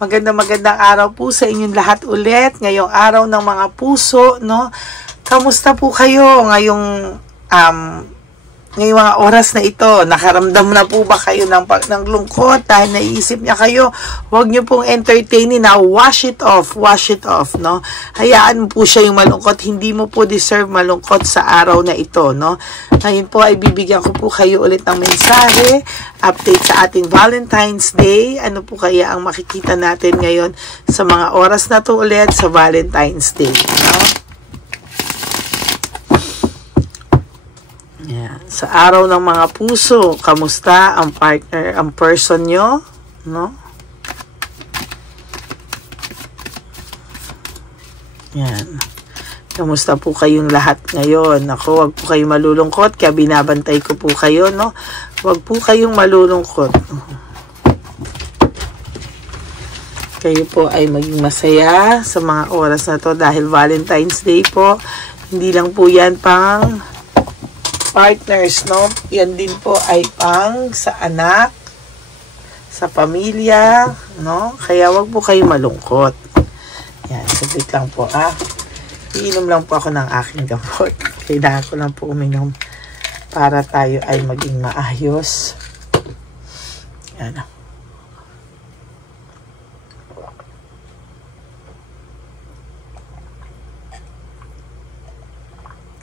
Magandang araw po sa inyong lahat ulit. Ngayong araw ng mga puso, no? Kamusta po kayo ngayong mga oras na ito? Nakaramdam na po ba kayo ng lungkot dahil naiisip niya kayo? Huwag niyo pong entertainin na wash it off, no? Hayaan mo po siya yung malungkot. Hindi mo po deserve malungkot sa araw na ito, no? Ngayon po ay bibigyan ko po kayo ulit ng mensahe, update sa ating Valentine's Day. Ano po kaya ang makikita natin ngayon sa mga oras na to ulit sa Valentine's Day, no? Yeah. Sa araw ng mga puso, kamusta ang partner, ang person nyo, no? Yan. Kamusta po kayong lahat ngayon? Ako, wag po kayong malulungkot, kaya binabantay ko po kayo, no? Wag po kayong malulungkot. Kayo po ay maging masaya sa mga oras na to dahil Valentine's Day po. Hindi lang po yan pang partners, no? Yan din po ay pang sa anak, sa pamilya, no? Kaya wag po kayo malungkot. Yan, saglit lang po, Iinom lang po ako ng aking gamot. Kailangan ko lang po uminom para tayo ay maging maayos. Yan.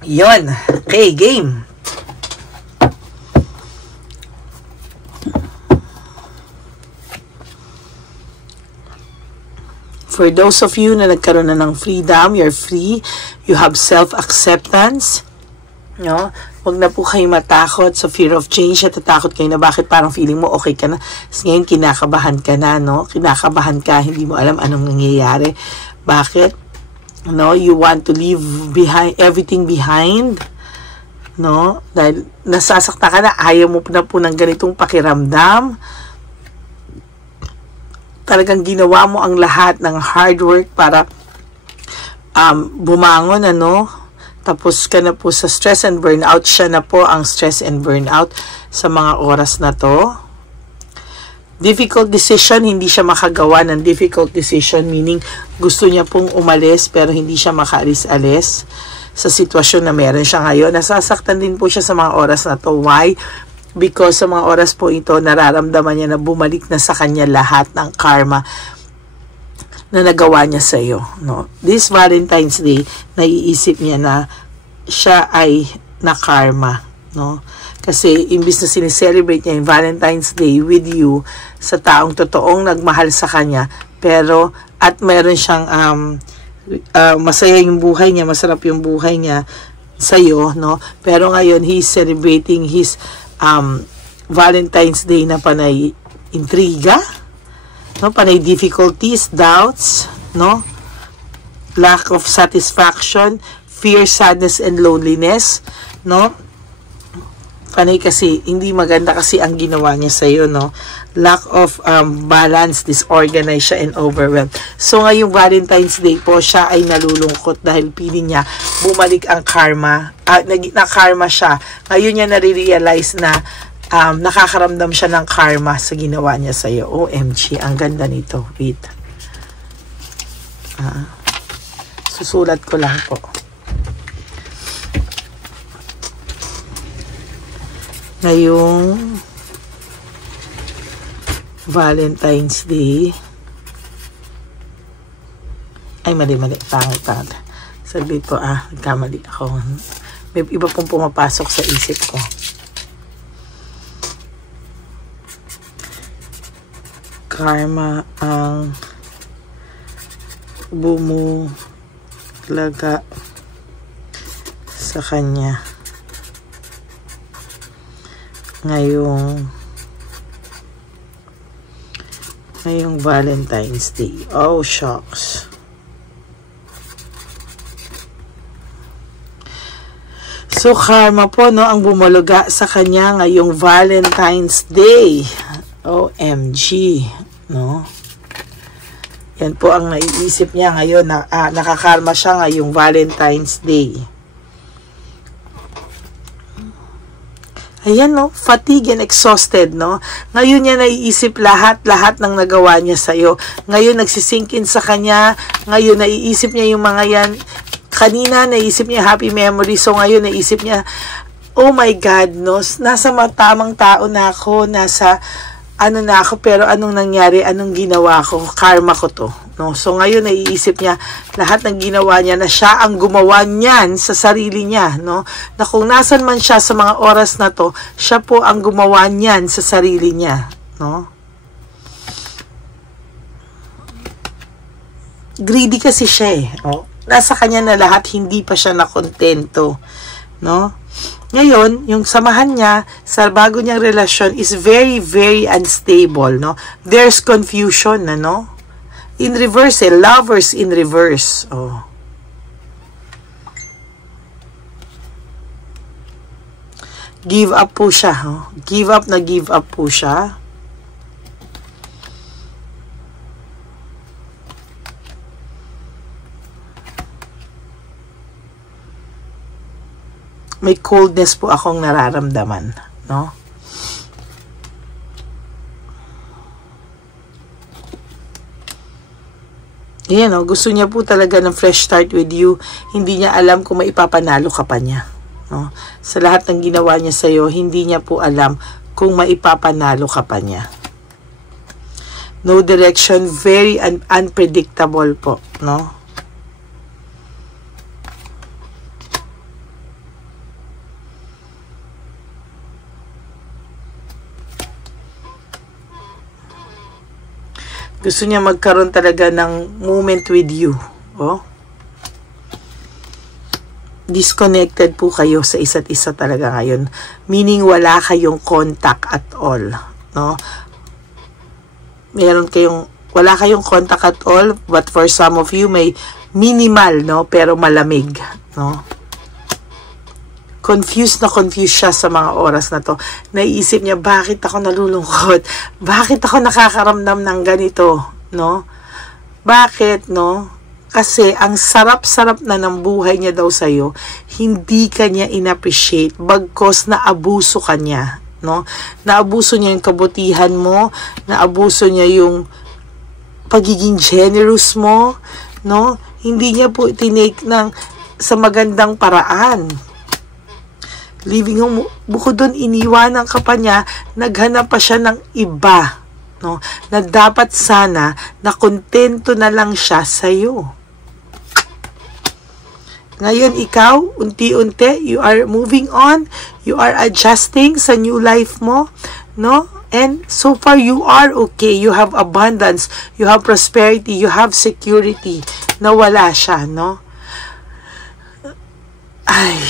Yon. Okay, game. For those of you na nagkaroon na ng freedom, you're free, you have self-acceptance, no? Huwag na po kayo matakot sa fear of change. Natatakot kayo na bakit parang feeling mo okay ka na. Ngayon kinakabahan ka na, no? Kinakabahan ka, hindi mo alam anong nangyayari. Bakit? No? You want to leave everything behind, no? Dahil nasasakta ka na, ayaw mo na po ng ganitong pakiramdam. Talagang ginawa mo ang lahat ng hard work para bumangon, ano? Tapos ka na po sa stress and burnout. Siya na po ang stress and burnout sa mga oras na to. Difficult decision, hindi siya makagawa ng difficult decision, meaning gusto niya pong umalis pero hindi siya makaalis-alis sa sitwasyon na meron siya ngayon. Nasasaktan din po siya sa mga oras na to. Why? Because sa mga oras po ito, nararamdaman niya na bumalik na sa kanya lahat ng karma na nagawa niya sa iyo, no? This Valentine's Day, naiisip niya na siya ay na-karma, no? Kasi imbis na sineselebrate niya yung Valentine's Day with you sa taong totoong nagmahal sa kanya, pero at meron siyang masaya yung buhay niya, masarap yung buhay niya sa iyo, no? Pero ngayon, he's celebrating his Valentine's Day na panay intriga, no? Panay difficulties, doubts, no? Lack of satisfaction, fear, sadness, and loneliness, no? Panay kasi, hindi maganda kasi ang ginawa niya sa iyo, no? Lack of balance, disorganized siya and overwhelmed. So, ngayong Valentine's Day po, siya ay nalulungkot dahil piling niya bumalik ang karma. Na-karma siya. Ngayon niya nare-realize na nakakaramdam siya ng karma sa ginawa niya sa iyo. OMG, ang ganda nito. Wait. Susulat ko lang po. Ngayong Valentine's Day. Ay, mali. Pangit. Saglit po, nagkamali ako. May iba pong pumapasok sa isip ko. Karma ang bumulaga sa kanya ngayong Valentine's Day. Oh, shucks. So, karma po, no, ang bumulaga sa kanya ngayong Valentine's Day. OMG, no? Yan po ang naiisip niya ngayon, na nakakarma siya ngayong Valentine's Day. Ayan, no? Fatigue and exhausted, no? Ngayon niya naiisip lahat ng nagawa niya sa'yo. Ngayon nagsisinkin sa kanya. Ngayon naiisip niya yung mga yan. Kanina naiisip niya happy memory. So ngayon naiisip niya, oh my God, no? Nasa tamang tao na ako. Nasa ano na ako. Pero anong nangyari? Anong ginawa ko? Karma ko to. No? So ngayon naiisip niya lahat ng ginawa niya na siya ang gumawa niyan sa sarili niya, no? Na kung nasan man siya sa mga oras na to, siya po ang gumawa niyan sa sarili niya, no? Greedy kasi siya, oh. Nasa kanya na lahat, hindi pa siya nakontento, no? Ngayon, yung samahan niya sa bago niyang relasyon is very, very unstable, no? There's confusion, no? In reverse, lovers in reverse. Oh. Give up po siya. Oh. Give up po siya. May coldness po akong nararamdaman, no? Yan, oh, gusto niya po talaga ng fresh start with you. Hindi niya alam kung maipapanalo ka pa niya. No? Sa lahat ng ginawa niya sa'yo, hindi niya po alam kung maipapanalo ka pa niya. No direction, very unpredictable po. No? Gusto niya magkaroon talaga ng moment with you. Oh. Disconnected po kayo sa isa't isa talaga ngayon. Meaning wala kayong contact at all. No? Wala kayong contact at all, but for some of you may minimal, no? Pero malamig, no? Confused siya sa mga oras na to. Naiisip niya, bakit ako nalulungkot? Bakit ako nakakaramdam ng ganito? No? Bakit, no? Kasi ang sarap-sarap na ng buhay niya daw sa'yo, hindi ka niya in-appreciate, bagkos na abuso ka niya. No? Naabuso niya yung kabutihan mo, naabuso niya yung pagiging generous mo, no? Hindi niya po tinake sa magandang paraan. Living home, bukod doon, iniwanan ka pa niya, naghanap pa siya ng iba, no? Na dapat sana, na kontento na lang siya sa'yo. Ngayon, ikaw, unti-unti, you are moving on, you are adjusting sa new life mo, no? And so far, you are okay. You have abundance, you have prosperity, you have security, na wala siya, no? Ay...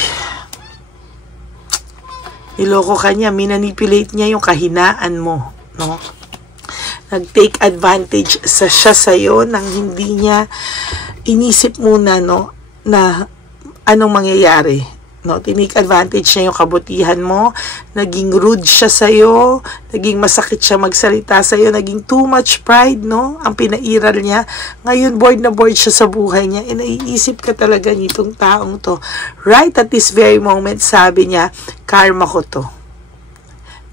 Niloko ka niya, minanipulate niya yung kahinaan mo, no? Nag-take advantage siya sa'yo nang hindi niya inisip muna, no, na anong mangyayari, no? Tinake advantage niya yung kabutihan mo, naging rude siya sa'yo, naging masakit siya magsalita sa'yo, naging too much pride, no? Ang pinairal niya. Ngayon, bored na bored siya sa buhay niya, e naiisip ka talaga nitong taong to. Right at this very moment, sabi niya, karma ko to.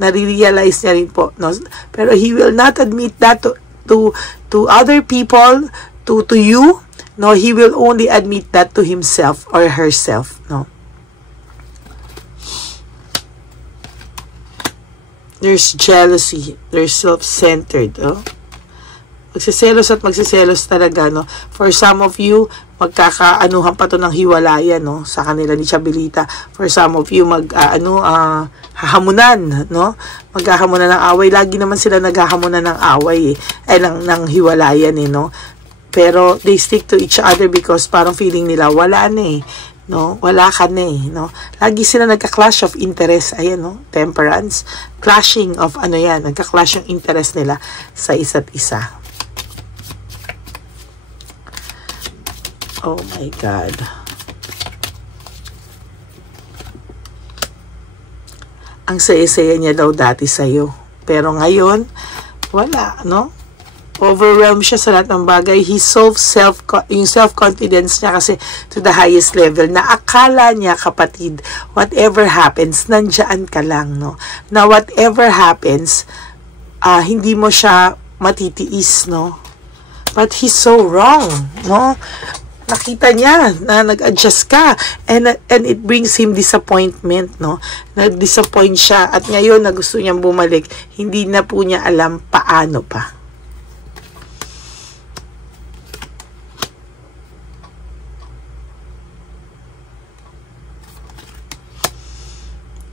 Nare-realize niya rin po, no? Pero he will not admit that to other people, to you, no? He will only admit that to himself or herself, no? There's jealousy, there's self-centered, oh? Magsiselos at magsiselos talaga, no? For some of you, magkakaanuhan pa to ng hiwalayan, no? Sa kanila ni Chabelita. For some of you, hahamunan, no? Maghahamunan ng away. Lagi naman sila naghahamunan ng away, ng hiwalayan, no? Pero they stick to each other because parang feeling nila, wala na, no? Wala ka na, no? Lagi sila nagka-clash of interest. Ayan, no? Temperance. Clashing of, nagka-clash yung interest nila sa isa't isa. Oh my God. Ang saya-saya niya daw dati sa'yo. Pero ngayon, wala, no? Overwhelmed siya sa lahat ng bagay. Yung self-confidence niya kasi to the highest level na akala niya, kapatid, whatever happens, nandiyan ka lang, no? Na whatever happens, hindi mo siya matitiis, no? But he's so wrong, no? Nakita niya na nag-adjust ka and it brings him disappointment, no? Nag-disappoint siya at ngayon na gusto niyang bumalik, hindi na po niya alam paano pa.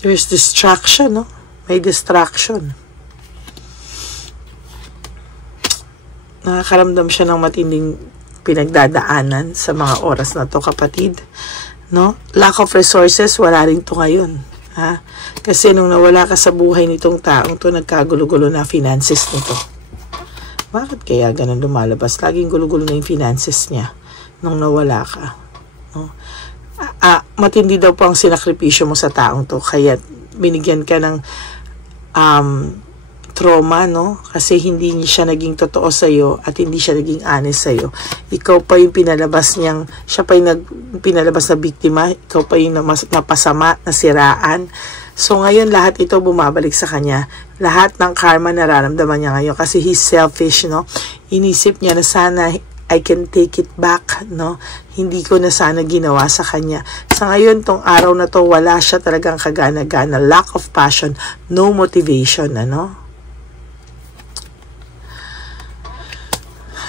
There's distraction, no? May distraction. Nakakaramdam siya ng matinding pinagdadaanan sa mga oras na to, kapatid. No? Lack of resources, wala rin to ngayon. Ha? Kasi nung nawala ka sa buhay nitong taong to, nagkagulo-gulo na finances nito. Bakit kaya ganun lumalabas? Laging gulo-gulo na yung finances niya nung nawala ka. No? Matindi daw po ang sinakripisyo mo sa taong to, kaya binigyan ka ng trauma, no? Kasi hindi siya naging totoo sa'yo at hindi siya naging honest sa'yo. Ikaw pa yung pinalabas niyang, siya pa yung pinalabas na biktima, ikaw pa yung napasama, nasiraan. So ngayon lahat ito bumabalik sa kanya. Lahat ng karma nararamdaman niya ngayon kasi he's selfish, no? Inisip niya na sana I can take it back, no? Hindi ko na sana ginawa sa kanya. Sa ngayon, tong araw na to, wala siya talagang kagana-gana. Lack of passion, no motivation, ano?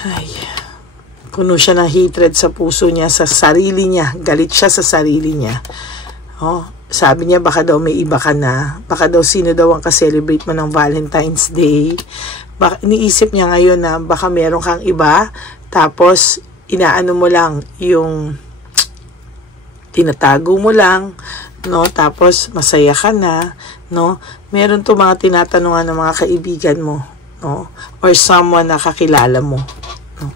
Ay, puno siya ng hatred sa puso niya, sa sarili niya. Galit siya sa sarili niya. Oh, sabi niya, baka daw may iba ka na. Baka daw sino daw ang ka-celebrate mo ng Valentine's Day. Baka, iniisip niya ngayon na baka meron kang iba. Tapos, inaano mo lang, yung tinatago mo lang, no? Tapos, masaya ka na, no? Meron to mga tinatanungan ng mga kaibigan mo, no? Or someone na kakilala mo, no?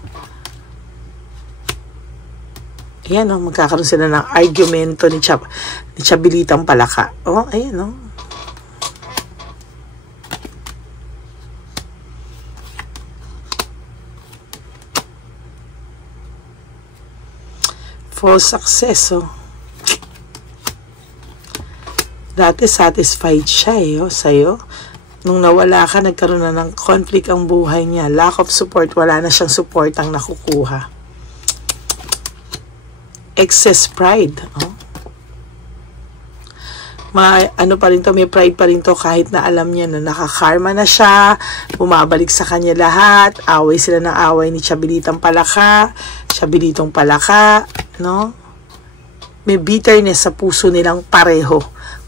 Ayan, no? Magkakaroon sila ng argumento ni Chabilitang Palaka. Oh, ayan, no? False success, oh. Dati satisfied siya, sa'yo. Nung nawala ka, nagkaroon na ng conflict ang buhay niya. Lack of support, wala na siyang support ang nakukuha. Excess pride, oh. Ano pa rin to, may pride pa rin to kahit na alam niya na nakakarma na siya, bumabalik sa kanya lahat, away sila ng away ni Chabilitang Palaka, Chabilitong Palaka, no? May bitterness sa puso nilang pareho.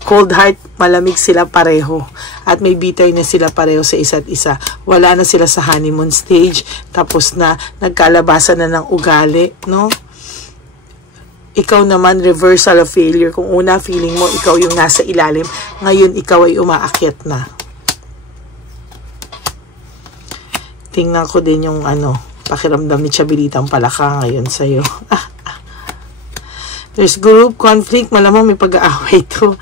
Cold heart, malamig sila pareho. At may bitterness sila pareho sa isa't isa. Wala na sila sa honeymoon stage, tapos na nagkalabasan na ng ugali, no? Ikaw naman, reversal of failure. Kung una, feeling mo, ikaw yung nasa ilalim. Ngayon, ikaw ay umaakyat na. Tingnan ko din yung pakiramdam ni Chabilitang Palaka ngayon sa'yo. There's group conflict. Malamang may pag-aaway to.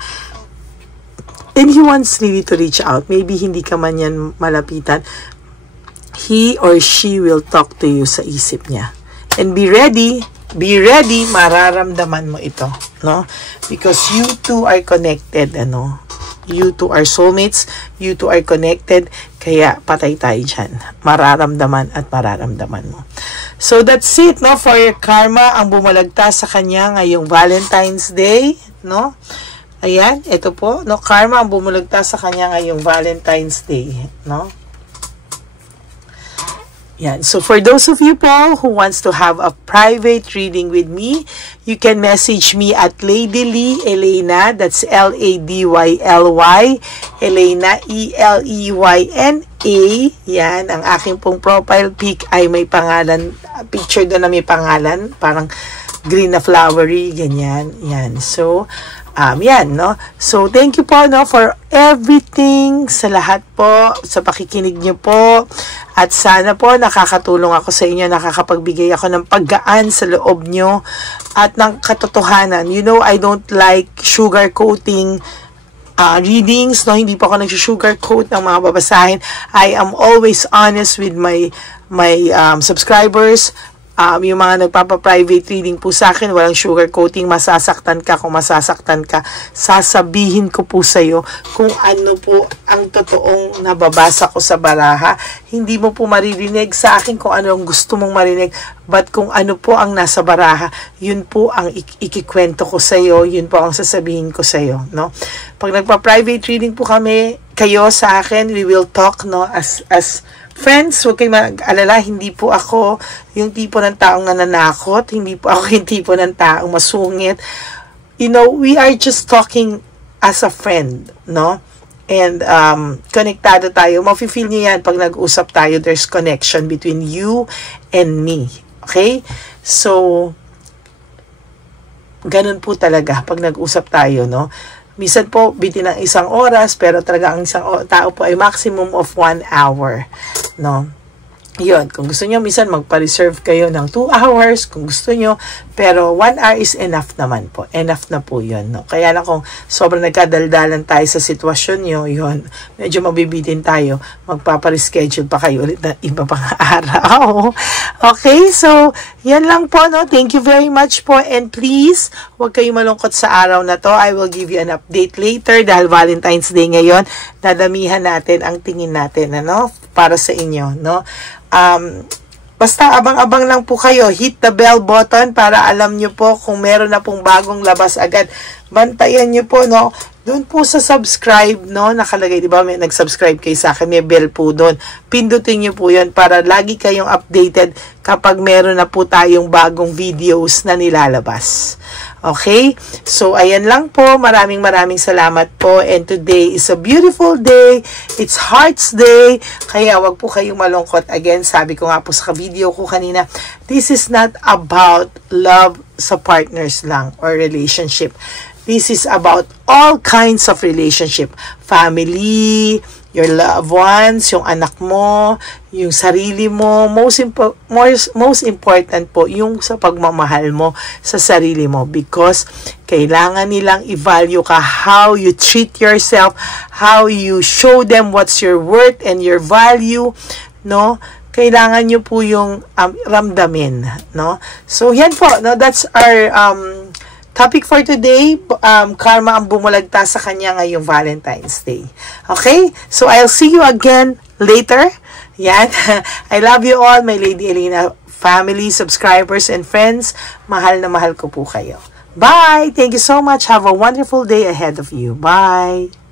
And he wants really to reach out. Maybe hindi ka man yan malapitan. He or she will talk to you sa isip niya. And be ready, mararamdaman mo ito, no? Because you two are connected, ano? You two are soulmates, you two are connected, kaya patay tayo dyan. Mararamdaman at mararamdaman mo. So that's it, no? For your karma, ang bumalagta sa kanya ngayong Valentine's Day, no? Ayan, ito po, no? Karma ang bumulagta sa kanya ngayong Valentine's Day, no? Yan. So, for those of you po who wants to have a private reading with me, you can message me at Lady Lee Elena. That's L-A-D-Y-L-Y. Elena, E-L-E-Y-N-A. Yan. Ang aking pong profile pic ay may pangalan. Picture doon na may pangalan. Parang green na flowery. Ganyan. Yan. So, yan, no? So, thank you po, no, for everything, sa lahat po, sa pakikinig niyo po. At sana po, nakakatulong ako sa inyo, nakakapagbigay ako ng paggaan sa loob nyo at ng katotohanan. You know, I don't like sugarcoating readings, no? Hindi po ako nag-sugarcoat ng mga babasahin. I am always honest with my subscribers. Yung mga nagpapa-private reading po sa akin, walang sugarcoating. Masasaktan ka kung masasaktan ka. Sasabihin ko po sa'yo kung ano po ang totoong nababasa ko sa baraha. Hindi mo po maririnig sa akin kung ano ang gusto mong marinig. But kung ano po ang nasa baraha, yun po ang ikikwento ko sa'yo. Yun po ang sasabihin ko sa'yo, no? Pag nagpa-private reading po kami, kayo sa akin, we will talk, no? As friends, huwag kayo mag-alala, hindi po ako yung tipo ng taong nananakot, hindi po ako yung tipo ng taong masungit. You know, we are just talking as a friend, no? And konektado tayo. Mafe-feel niyo yan pag nag-usap tayo, there's connection between you and me. Okay? So, ganun po talaga pag nag-usap tayo, no? Minsan po, bitin ng 1 oras, pero talaga ang isang tao po ay maximum of 1 hour, no? Yun, kung gusto nyo, minsan magpa-reserve kayo ng 2 hours, kung gusto nyo, pero 1 hour is enough naman po. Enough na po yun, no? Kaya na kung sobrang nagkadaldalan tayo sa sitwasyon nyo, yun, medyo mabibitin tayo, magpapa-reschedule pa kayo ulit na iba pang araw. Okay, so, yan lang po, no? Thank you very much po, and please, huwag kayo malungkot sa araw na to. I will give you an update later, dahil Valentine's Day ngayon, dadamihan natin ang tingin natin, ano? Para sa inyo, no? Basta abang-abang lang po kayo. Hit the bell button para alam nyo po kung meron na pong bagong labas agad. Bantayan nyo po, no? Doon po sa subscribe, no? Nakalagay, di ba? May nag-subscribe kayo sa akin. May bell po doon. Pindutin nyo po yun para lagi kayong updated kapag meron na po tayong bagong videos na nilalabas. Okay? So, ayan lang po. Maraming salamat po. And today is a beautiful day. It's Heart's Day. Kaya wag po kayong malungkot. Again, sabi ko nga po sa video ko kanina, this is not about love sa partners lang or relationship. This is about all kinds of relationship. Family, your loved ones, yung anak mo, yung sarili mo. Most important po, yung sa pagmamahal mo sa sarili mo. Because kailangan nilang i-value ka, how you treat yourself, how you show them what's your worth and your value, no? Kailangan nyo po yung ramdamin, no? So, yan po, no? That's our topic for today. Karma ang bumulagta sa kanya ngayong Valentine's Day. Okay? So, I'll see you again later. Yan. I love you all, my Lady Elena family, subscribers, and friends. Mahal na mahal ko po kayo. Bye! Thank you so much. Have a wonderful day ahead of you. Bye!